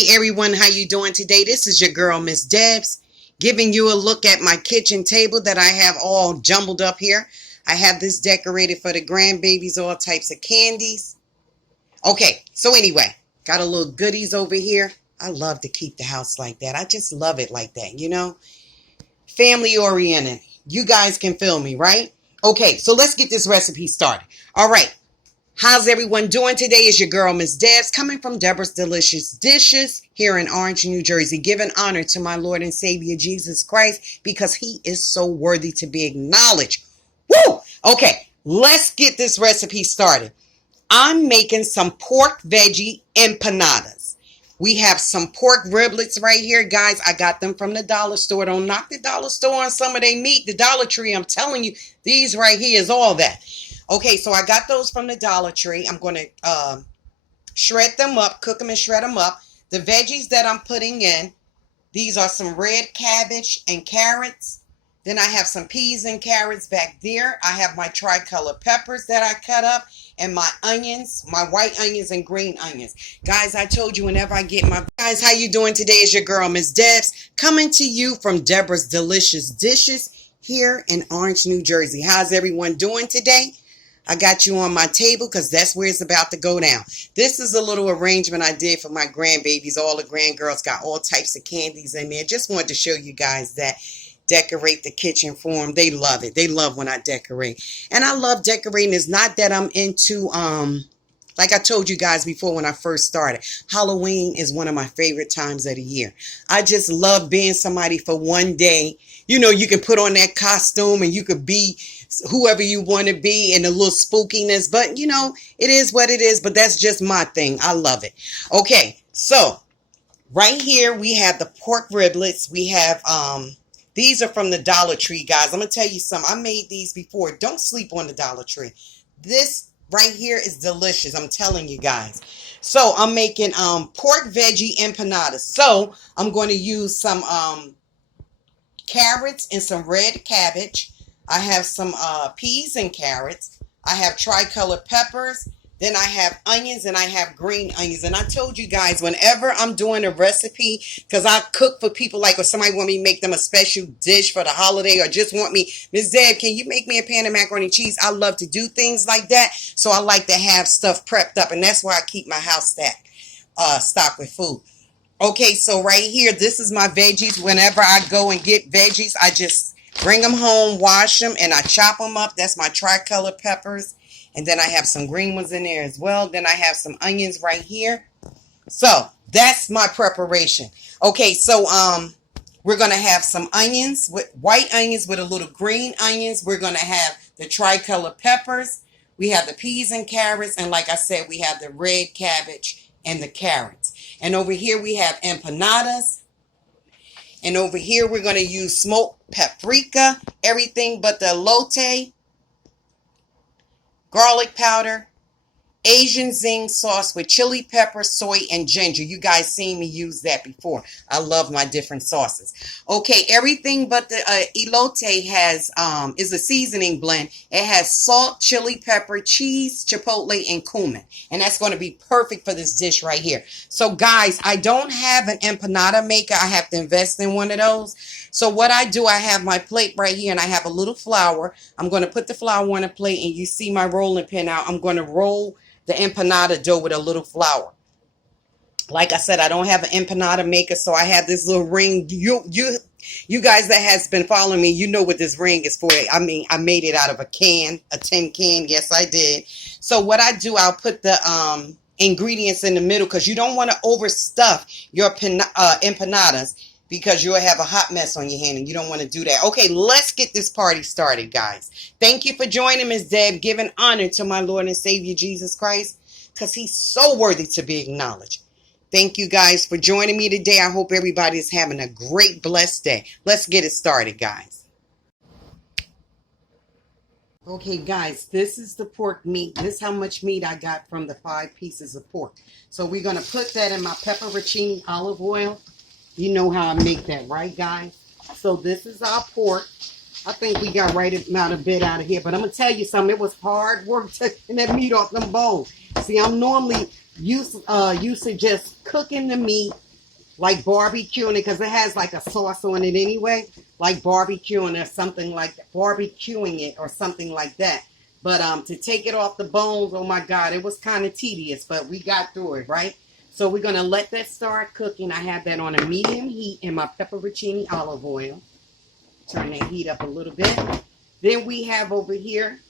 Hey everyone, how you doing today? This is your girl, Miss Debs, giving you a look at my kitchen table that I have all jumbled up here. I have this decorated for the grandbabies, all types of candies. Okay, so anyway, got a little goodies over here. I love to keep the house like that. I just love it like that, you know? Family oriented. You guys can feel me, right? Okay, so let's get this recipe started. All right. How's everyone doing today? Is your girl, Miss Debs, coming from Deborah's Delicious Dishes here in Orange, New Jersey, giving honor to my Lord and Savior, Jesus Christ, because he is so worthy to be acknowledged. Woo! Okay, let's get this recipe started. I'm making some pork veggie empanadas. We have some pork riblets right here, guys. I got them from the dollar store. Don't knock the dollar store on some of their meat. The Dollar Tree, I'm telling you, these right here is all that. Okay, so I got those from the Dollar Tree. I'm going to shred them up, cook them and shred them up. The veggies that I'm putting in, these are some red cabbage and carrots. Then I have some peas and carrots back there. I have my tricolor peppers that I cut up and my onions, my white onions and green onions. Guys, I told you whenever I get my... Guys, how you doing today? Is your girl, Miss Debs, coming to you from Deborah's Delicious Dishes here in Orange, New Jersey. How's everyone doing today? I got you on my table because that's where it's about to go down. This is a little arrangement I did for my grandbabies. All the grandgirls got all types of candies in there. Just wanted to show you guys that. Decorate the kitchen for them. They love it. They love when I decorate. And I love decorating. It's not that I'm into, like I told you guys before when I first started, Halloween is one of my favorite times of the year. I just love being somebody for one day. You know, you can put on that costume and you could be whoever you want to be and a little spookiness. But, you know, it is what it is. But that's just my thing. I love it. Okay, so right here we have the pork riblets. We have... These are from the Dollar Tree, guys. I'm going to tell you something. I made these before. Don't sleep on the Dollar Tree. This right here is delicious. I'm telling you guys. So I'm making pork veggie empanadas. So I'm going to use some carrots and some red cabbage. I have some peas and carrots. I have tricolor peppers. Then I have onions and I have green onions. And I told you guys, whenever I'm doing a recipe, because I cook for people, like if somebody want me to make them a special dish for the holiday or just want me, Ms. Deb, can you make me a pan of macaroni and cheese? I love to do things like that. So I like to have stuff prepped up. And that's why I keep my house stocked with food. Okay, so right here, this is my veggies. Whenever I go and get veggies, I just bring them home, wash them, and I chop them up. That's my tricolor peppers. And then I have some green ones in there as well. Then I have some onions right here. So that's my preparation. Okay, so we're going to have some onions, with white onions with a little green onions. We're going to have the tricolor peppers. We have the peas and carrots. And like I said, we have the red cabbage and the carrots. And over here we have empanadas. And over here we're going to use smoked paprika, everything but the elote, garlic powder, Asian zing sauce with chili pepper, soy, and ginger. You guys seen me use that before. I love my different sauces. Okay, everything but the elote has is a seasoning blend. It has salt, chili pepper, cheese, chipotle, and cumin. And that's going to be perfect for this dish right here. So guys, I don't have an empanada maker. I have to invest in one of those. So what I do, I have my plate right here and I have a little flour. I'm going to put the flour on a plate and you see my rolling pin out. I'm going to roll the empanada dough with a little flour. Like I said, I don't have an empanada maker, so I have this little ring. You guys that has been following me, you know what this ring is for. I mean, I made it out of a tin can. Yes, I did. So what I do, I'll put the ingredients in the middle because you don't want to overstuff your empanadas because you'll have a hot mess on your hand and you don't want to do that. Okay, let's get this party started, guys. Thank you for joining Ms. Deb, giving honor to my Lord and Savior Jesus Christ because he's so worthy to be acknowledged. Thank you guys for joining me today. I hope everybody is having a great, blessed day. Let's get it started, guys. Okay, guys, this is the pork meat. This is how much meat I got from the 5 pieces of pork. So we're going to put that in my pepperoncini olive oil. You know how I make that, right, guys? So this is our pork. I think we got right amount of bit out of here. But I'm going to tell you something. It was hard work taking that meat off them bones. See, I'm normally used to just cooking the meat like barbecuing it, because it has like a sauce on it anyway, like barbecuing or something like that, barbecuing it or something like that. But to take it off the bones, oh my God, it was kind of tedious, but we got through it, right? So we're going to let that start cooking. I have that on a medium heat in my pepperoncini olive oil. Turn that heat up a little bit. Then we have over here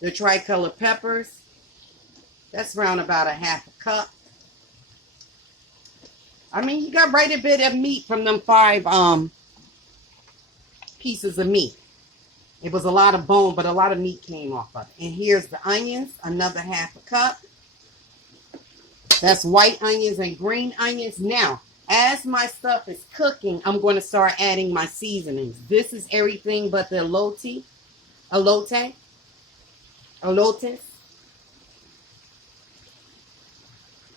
the tricolor peppers. That's around about a half a cup. I mean, you got right a bit of meat from them 5 pieces of meat. It was a lot of bone, but a lot of meat came off of it. And here's the onions, another half a cup. That's white onions and green onions. Now, as my stuff is cooking, I'm going to start adding my seasonings. This is everything but the elotes.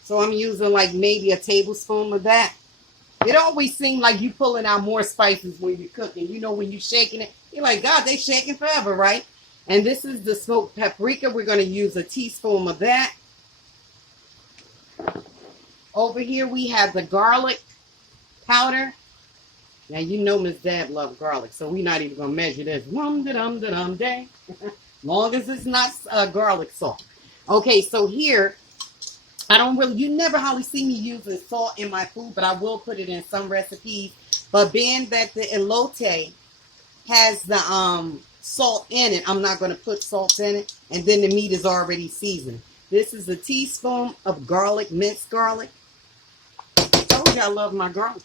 So I'm using like maybe a tablespoon of that. It always seems like you pulling out more spices when you're cooking. You know, when you're shaking it, you're like, God, they shaking forever, right? And this is the smoked paprika. We're going to use a teaspoon of that. Over here we have the garlic powder. Now, you know Ms.Deb loves garlic, so we're not even going to measure this. Long as it's not garlic salt. Okay, so here, you never hardly see me using salt in my food, but I will put it in some recipes. But being that the elote has the salt in it, I'm not going to put salt in it. And then the meat is already seasoned. This is a teaspoon of garlic, minced garlic. I told you I love my garlic.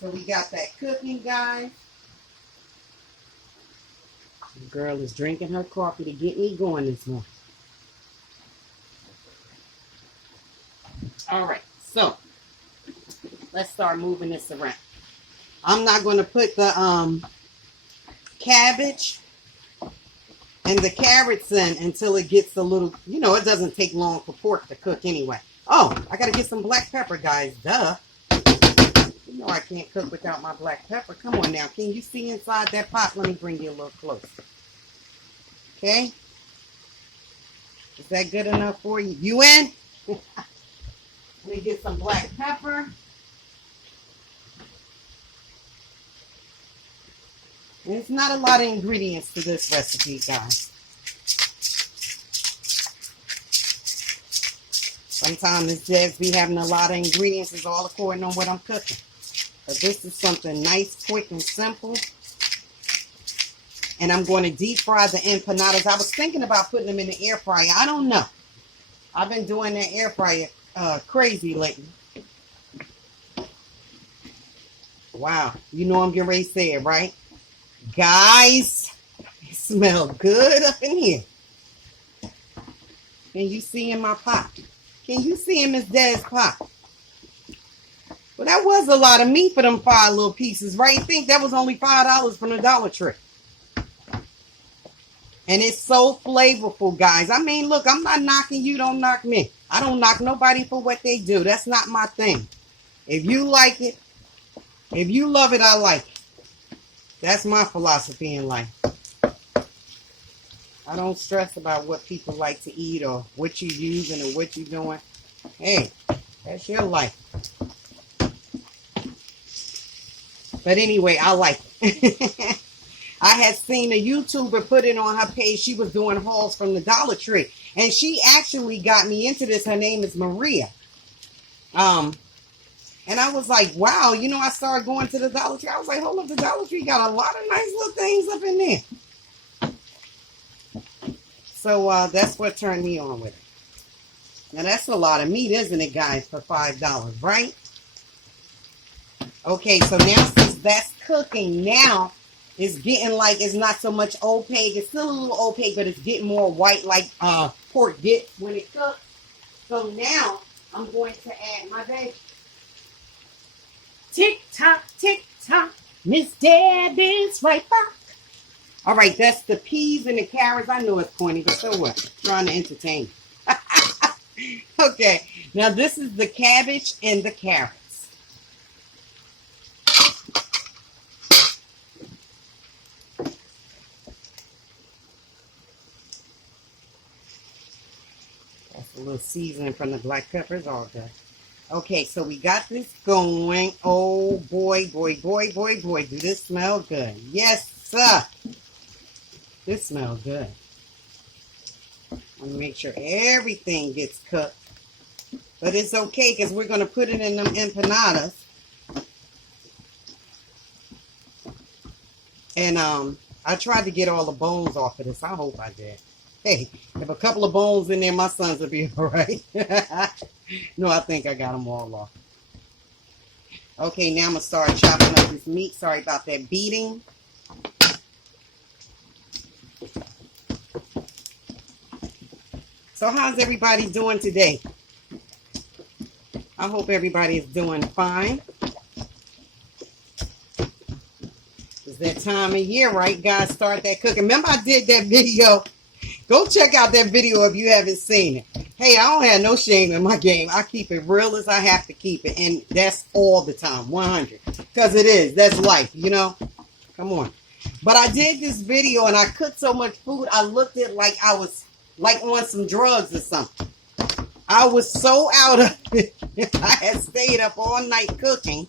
So we got that cooking, guys. The girl is drinking her coffee to get me going this morning. All right, so let's start moving this around. I'm not going to put the cabbage and the carrots in until it gets a little, you know, it doesn't take long for pork to cook anyway. Oh, I got to get some black pepper, guys. Duh. You know I can't cook without my black pepper. Come on now. Can you see inside that pot? Let me bring you a little closer. Okay? Is that good enough for you? You in? Let me get some black pepper. And it's not a lot of ingredients to this recipe, guys. Sometimes Ms.Deb be having a lot of ingredients. It's all according on what I'm cooking. But this is something nice, quick, and simple. And I'm going to deep fry the empanadas. I was thinking about putting them in the air fryer. I don't know. I've been doing that air fryer crazy lately. Wow. You know I'm getting ready to say it, right? Guys, it smells good up in here. Can you see in my pot? Can you see in Ms.Deb's pot? Well, that was a lot of meat for them 5 little pieces, right? You think that was only $5 from the Dollar Tree. And it's so flavorful, guys. I mean, look, I'm not knocking you. Don't knock me. I don't knock nobody for what they do. That's not my thing. If you like it, if you love it, I like it. That's my philosophy in life. I don't stress about what people like to eat or what you're using or what you're doing. Hey, that's your life. But anyway, I like it. I had seen a YouTuber put it on her page. She was doing hauls from the Dollar Tree. And she actually got me into this. Her name is Maria. And I was like, wow, you know, I started going to the Dollar Tree. I was like, hold up, the Dollar Tree got a lot of nice little things up in there. So that's what turned me on with it. Now, that's a lot of meat, isn't it, guys, for $5, right? Okay, so now since that's cooking, now it's getting like it's not so much opaque. It's still a little opaque, but it's getting more white like pork gets when it cooks. So now I'm going to add my veggies. Tick-tock, tick-tock, Ms.Deb is right back. All right, that's the peas and the carrots. I know it's corny, but so what? I'm trying to entertain you. Okay, now this is the cabbage and the carrots. little seasoning from the black peppers, all good. Okay, so we got this going. Oh boy, boy, boy, boy, boy. Do this smell good? Yes, sir. This smells good. I'm going to make sure everything gets cooked. But it's okay because we're going to put it in them empanadas. And I tried to get all the bones off of this. I hope I did. Hey, if a couple of bones in there, my sons will be all right. No, I think I got them all off. Okay, now I'm going to start chopping up this meat. Sorry about that beating. So how's everybody doing today? I hope everybody is doing fine. It's that time of year, right, guys? Start that cooking. Remember I did that video? Go check out that video if you haven't seen it. Hey, I don't have no shame in my game. I keep it real as I have to keep it. And that's all the time, 100. Because it is. That's life, you know? Come on. But I did this video and I cooked so much food, I looked at like I was like on some drugs or something. I was so out of it. I had stayed up all night cooking.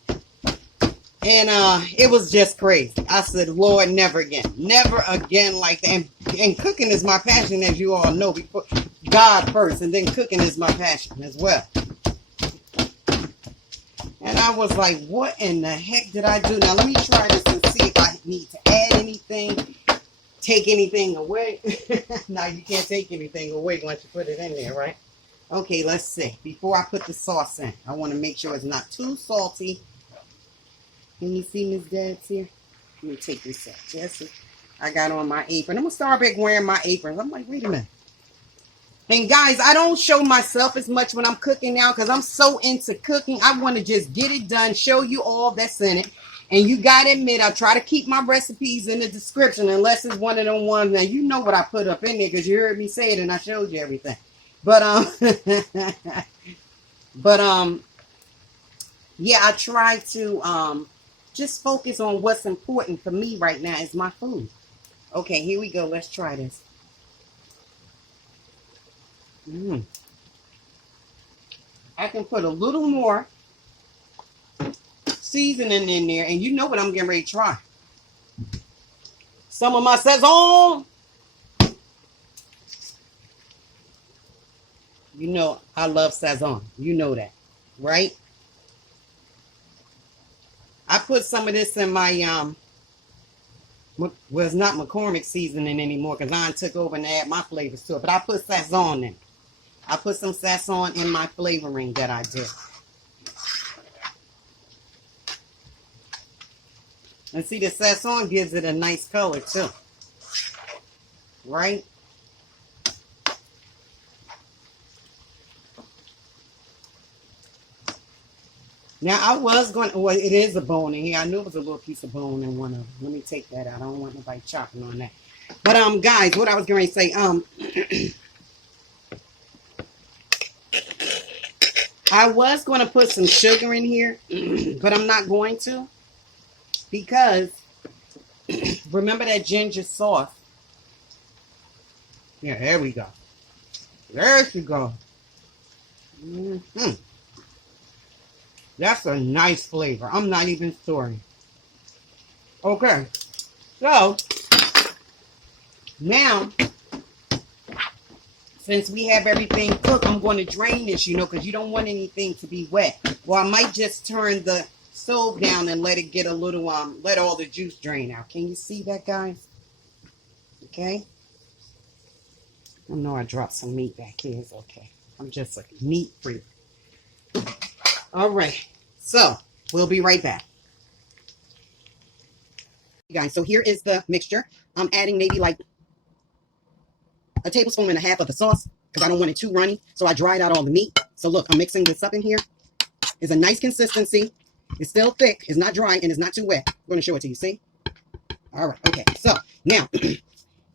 And it was just crazy. I said, Lord, never again. Never again like that. And cooking is my passion, as you all know. Before God first, and then cooking is my passion as well. And I was like, what in the heck did I do? Now, let me try this and see if I need to add anything, take anything away. Now, you can't take anything away once you put it in there, right? Okay, let's see. Before I put the sauce in, I want to make sure it's not too salty. Can you see Ms.Deb's here? Let me take this out. Yes, I got on my apron. I'm going to start back wearing my aprons. I'm like, wait a minute. And guys, I don't show myself as much when I'm cooking now because I'm so into cooking. I want to just get it done, show you all that's in it. And you got to admit, I try to keep my recipes in the description unless it's one of them ones. Now, you know what I put up in there because you heard me say it and I showed you everything. But, yeah, I try to just focus on what's important for me right now is my food. Okay, here we go. Let's try this. I can put a little more seasoning in there, and you know what I'm getting ready to try. Some of my sazon. You know I love sazon. You know that, right? I put some of this in my well, it's not McCormick seasoning anymore because I took over and add my flavors to it. But I put sazon in. I put some sazon in my flavoring that I did. And see, the sazon gives it a nice color too. Right? Now, I was going to, well, it is a bone in here. I knew it was a little piece of bone in one of them. Let me take that out. I don't want nobody chopping on that. But, guys, what I was going to say, I was going to put some sugar in here, but I'm not going to because remember that ginger sauce? Yeah, there we go. There she goes. That's a nice flavor. I'm not even storing. Okay. So, now, since we have everything cooked, I'm going to drain this, you know, because you don't want anything to be wet. Well, I might just turn the stove down and let it get a little, let all the juice drain out. Can you see that, guys? Okay. I know I dropped some meat back here. It's okay. I'm just a meat freak. All right. So, we'll be right back. Guys, so here is the mixture. I'm adding maybe like a tablespoon and a half of the sauce because I don't want it too runny. So I dried out all the meat. So look, I'm mixing this up in here. It's a nice consistency. It's still thick. It's not dry and it's not too wet. I'm going to show it to you. See? All right. Okay. So now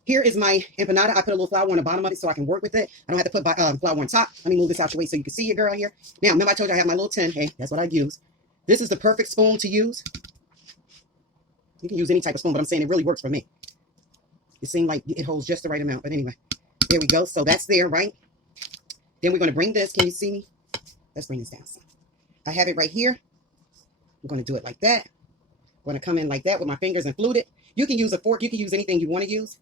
here is my empanada. I put a little flour on the bottom of it so I can work with it. I don't have to put flour on top. Let me move this out your way so you can see your girl here. Now, remember I told you I have my little tin. Hey, that's what I use. This is the perfect spoon to use. You can use any type of spoon, but I'm saying it really works for me. It seemed like it holds just the right amount. But anyway, there we go. So that's there, right? Then we're going to bring this. Can you see me? Let's bring this down some. I have it right here. I'm going to do it like that. I'm going to come in like that with my fingers and flute it. You can use a fork. You can use anything you want to use.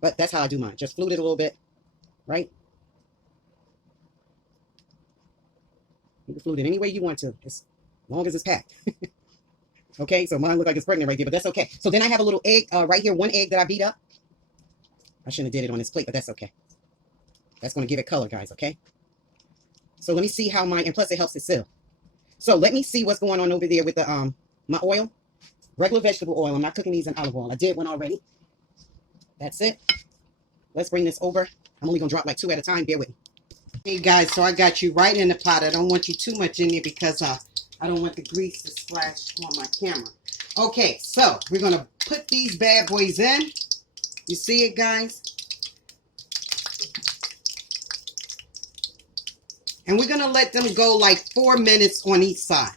But that's how I do mine. Just flute it a little bit. Right? You can flute it any way you want to. As long as it's packed. Okay? So mine look like it's pregnant right there. But that's okay. So then I have a little egg right here. One egg that I beat up. I shouldn't have did it on this plate. But that's okay. That's going to give it color, guys. Okay? So let me see how mine, and plus it helps it seal. So let me see what's going on over there with the my oil. Regular vegetable oil. I'm not cooking these in olive oil. I did one already. That's it. Let's bring this over. I'm only going to drop like 2 at a time. Bear with me. Hey guys, so I got you right in the pot. I don't want you too much in there because I don't want the grease to splash on my camera. Okay, so we're going to put these bad boys in. You see it, guys? And we're going to let them go like 4 minutes on each side.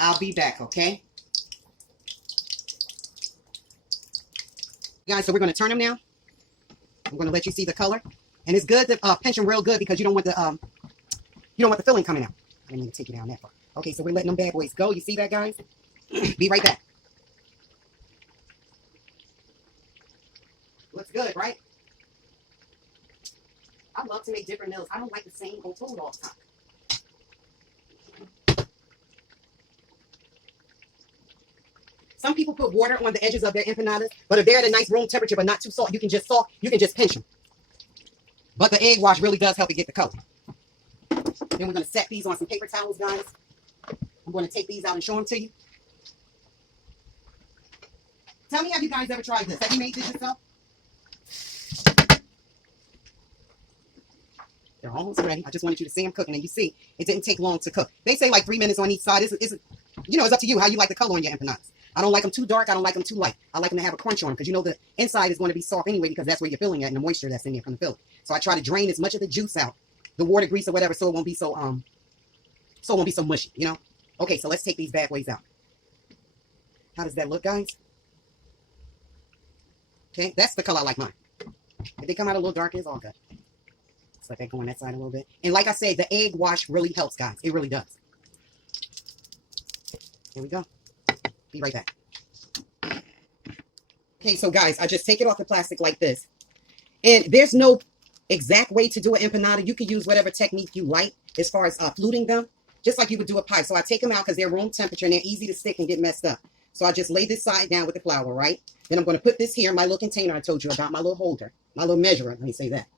I'll be back, okay? Guys, so we're going to turn them now. I'm going to let you see the color. And it's good to pinch them real good because you don't want the filling coming out. I didn't even take it down that far. Okay, so we're letting them bad boys go. You see that, guys? Be right back. Looks good, right? I love to make different meals. I don't like the same old food all the time. Some people put water on the edges of their empanadas, but if they're at a nice room temperature but not too soft, you can just pinch them. But the egg wash really does help you get the color. Then we're going to set these on some paper towels, guys. I'm going to take these out and show them to you. Tell me, have you guys ever tried this? Have you made this yourself? They're almost ready. I just wanted you to see them cooking. And you see, it didn't take long to cook. They say like 3 minutes on each side. It's up to you how you like the color on your empanadas. I don't like them too dark. I don't like them too light. I like them to have a crunch on them because you know the inside is going to be soft anyway because that's where you're filling at and the moisture that's in there from the filling. So I try to drain as much of the juice out, the water, grease, or whatever, so it won't be so mushy, you know? Okay, so let's take these bad boys out. How does that look, guys? Okay, that's the color I like mine. If they come out a little darker, it's all good. Let's let that go on that side a little bit. And like I said, the egg wash really helps, guys. It really does. Here we go. Be right back. Okay, so guys, I just take it off the plastic like this. And there's no exact way to do an empanada. You can use whatever technique you like as far as fluting them, just like you would do a pie. So I take them out because they're room temperature and they're easy to stick and get messed up. So I just lay this side down with the flour, right? Then I'm going to put this here, my little container I told you about, my little holder, my little measurer. Let me say that.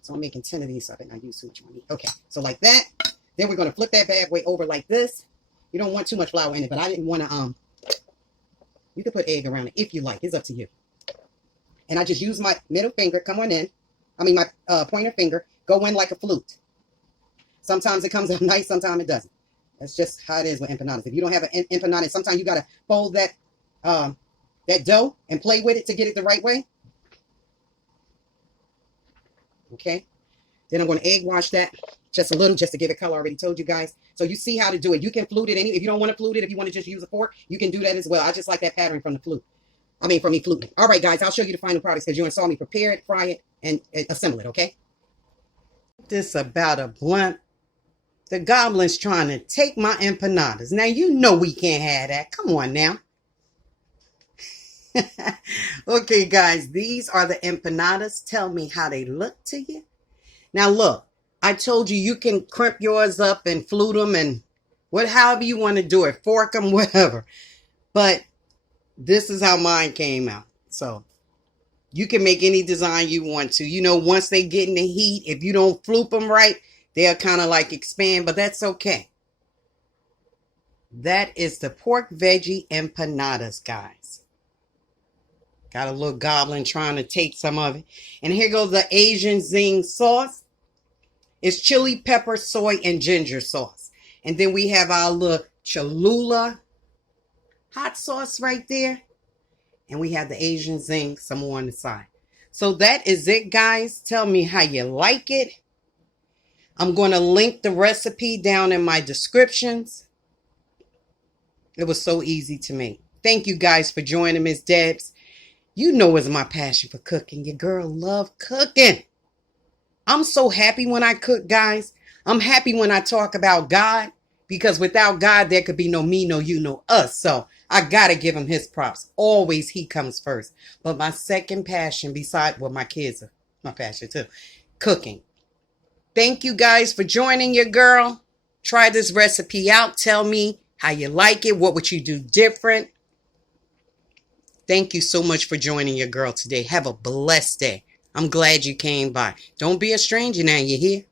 So I'm making 10 of these, so I think I use too much money. Okay, so like that. Then we're going to flip that bad boy over like this. You don't want too much flour in it, but I didn't want to, you can put egg around it if you like. It's up to you. And I just use my middle finger, come on in. My pointer finger, go in like a flute. Sometimes it comes out nice, sometimes it doesn't. That's just how it is with empanadas. If you don't have an empanada, sometimes you got to fold that dough and play with it to get it the right way. Okay. Then I'm going to egg wash that just a little, just to give it color. I already told you guys. So you see how to do it. You can flute it. If you don't want to flute it, if you want to just use a fork, you can do that as well. I just like that pattern from the flute. From me fluting. All right, guys, I'll show you the final products because you saw me prepare it, fry it, and assemble it, okay? This about a blunt. The goblin's trying to take my empanadas. Now, you know we can't have that. Come on now. Okay, guys, these are the empanadas. Tell me how they look to you. Now, look, I told you you can crimp yours up and flute them and however you want to do it. Fork them, whatever. But this is how mine came out. So you can make any design you want to. You know, once they get in the heat, if you don't floop them right, they'll kind of like expand, but that's okay. That is the pork veggie empanadas, guys. Got a little goblin trying to take some of it. And here goes the Asian zing sauce. It's chili, pepper, soy, and ginger sauce. And then we have our little Cholula hot sauce right there. And we have the Asian zing some more on the side. So that is it, guys. Tell me how you like it. I'm going to link the recipe down in my descriptions. It was so easy to make. Thank you guys for joining Ms. Deb's. You know it's my passion for cooking. Your girl love cooking. I'm so happy when I cook, guys. I'm happy when I talk about God, because without God, there could be no me, no you, no us. So I got to give him his props. Always he comes first. But my second passion, beside, well, my kids are my passion too, cooking. Thank you guys for joining your girl. Try this recipe out. Tell me how you like it. What would you do different? Thank you so much for joining your girl today. Have a blessed day. I'm glad you came by. Don't be a stranger now, you hear?